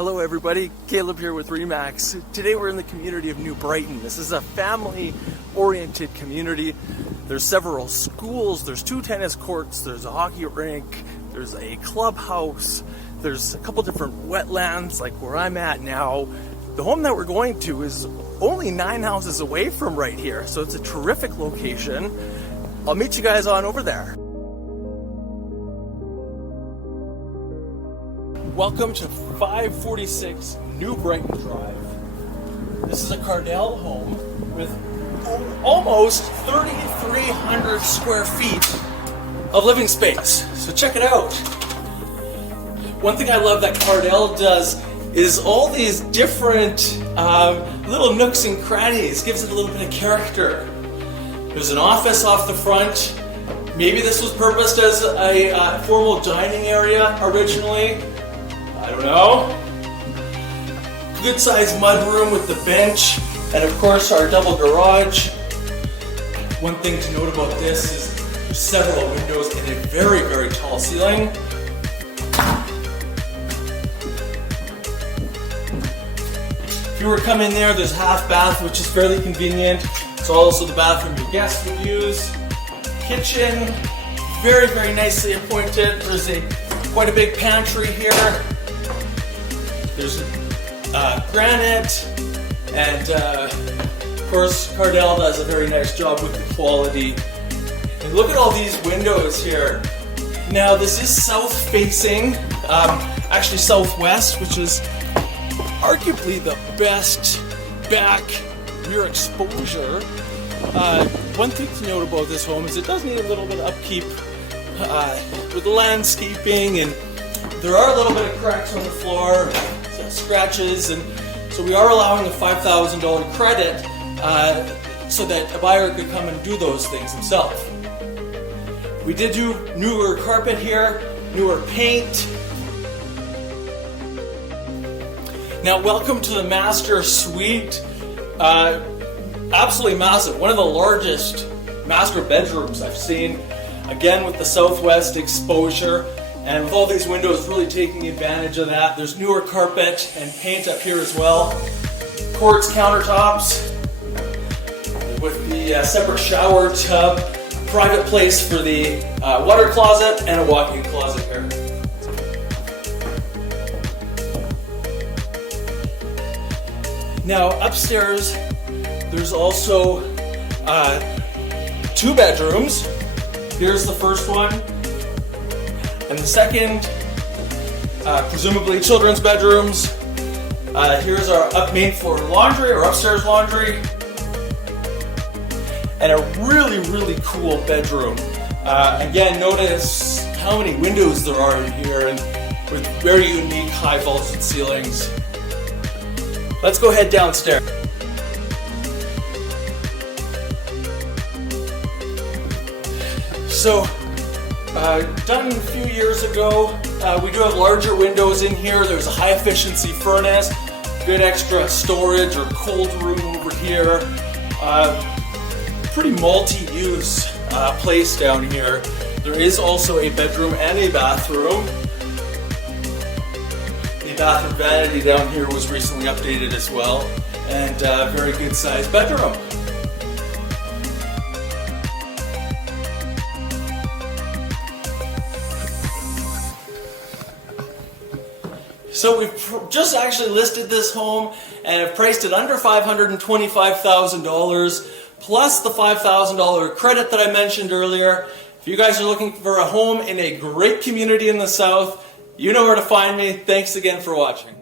Hello everybody, Caleb here with Remax. Today we're in the community of New Brighton. This is a family-oriented community. There's several schools, there's 2 tennis courts, there's a hockey rink, there's a clubhouse, there's a couple different wetlands like where I'm at now. The home that we're going to is only 9 houses away from right here, so it's a terrific location. I'll meet you guys on over there. Welcome to 546 New Brighton Drive. This is a CARDEL home with almost 3,300 square feet of living space. So check it out. One thing I love that CARDEL does is all these different little nooks and crannies. Gives it a little bit of character. There's an office off the front. Maybe this was purposed as a formal dining area originally. I don't know. Good sized mudroom with the bench, and of course our double garage. One thing to note about this is there's several windows and a very, very tall ceiling. If you were to come in there, there's a half bath, which is fairly convenient. It's also the bathroom your guests would use. Kitchen, very, very nicely appointed. There's quite a big pantry here. There's granite, and of course CARDEL does a very nice job with the quality. And look at all these windows here. Now this is south facing, actually southwest, which is arguably the best back rear exposure. One thing to note about this home is it does need a little bit of upkeep with the landscaping, and there are a little bit of cracks on the floor, scratches, and so we are allowing a $5,000 credit so that a buyer could come and do those things himself. We did do newer carpet here, newer paint. Now welcome to the master suite. Absolutely massive, one of the largest master bedrooms I've seen, again with the southwest exposure. And with all these windows really taking advantage of that. There's newer carpet and paint up here as well. Quartz countertops with the separate shower tub, private place for the water closet, and a walk-in closet here. Now upstairs, there's also 2 bedrooms. Here's the first one. And the second, presumably children's bedrooms. Here's our main floor laundry, or upstairs laundry. And a really, really cool bedroom. Again, notice how many windows there are in here, and with very unique high vaulted ceilings. Let's go head downstairs. So, done a few years ago. We do have larger windows in here. There's a high efficiency furnace, good extra storage or cold room over here. Pretty multi-use place down here. There is also a bedroom and a bathroom. The bathroom vanity down here was recently updated as well, and a very good sized bedroom. So we've just actually listed this home and have priced it under $525,000 plus the $5,000 credit that I mentioned earlier. If you guys are looking for a home in a great community in the south, you know where to find me. Thanks again for watching.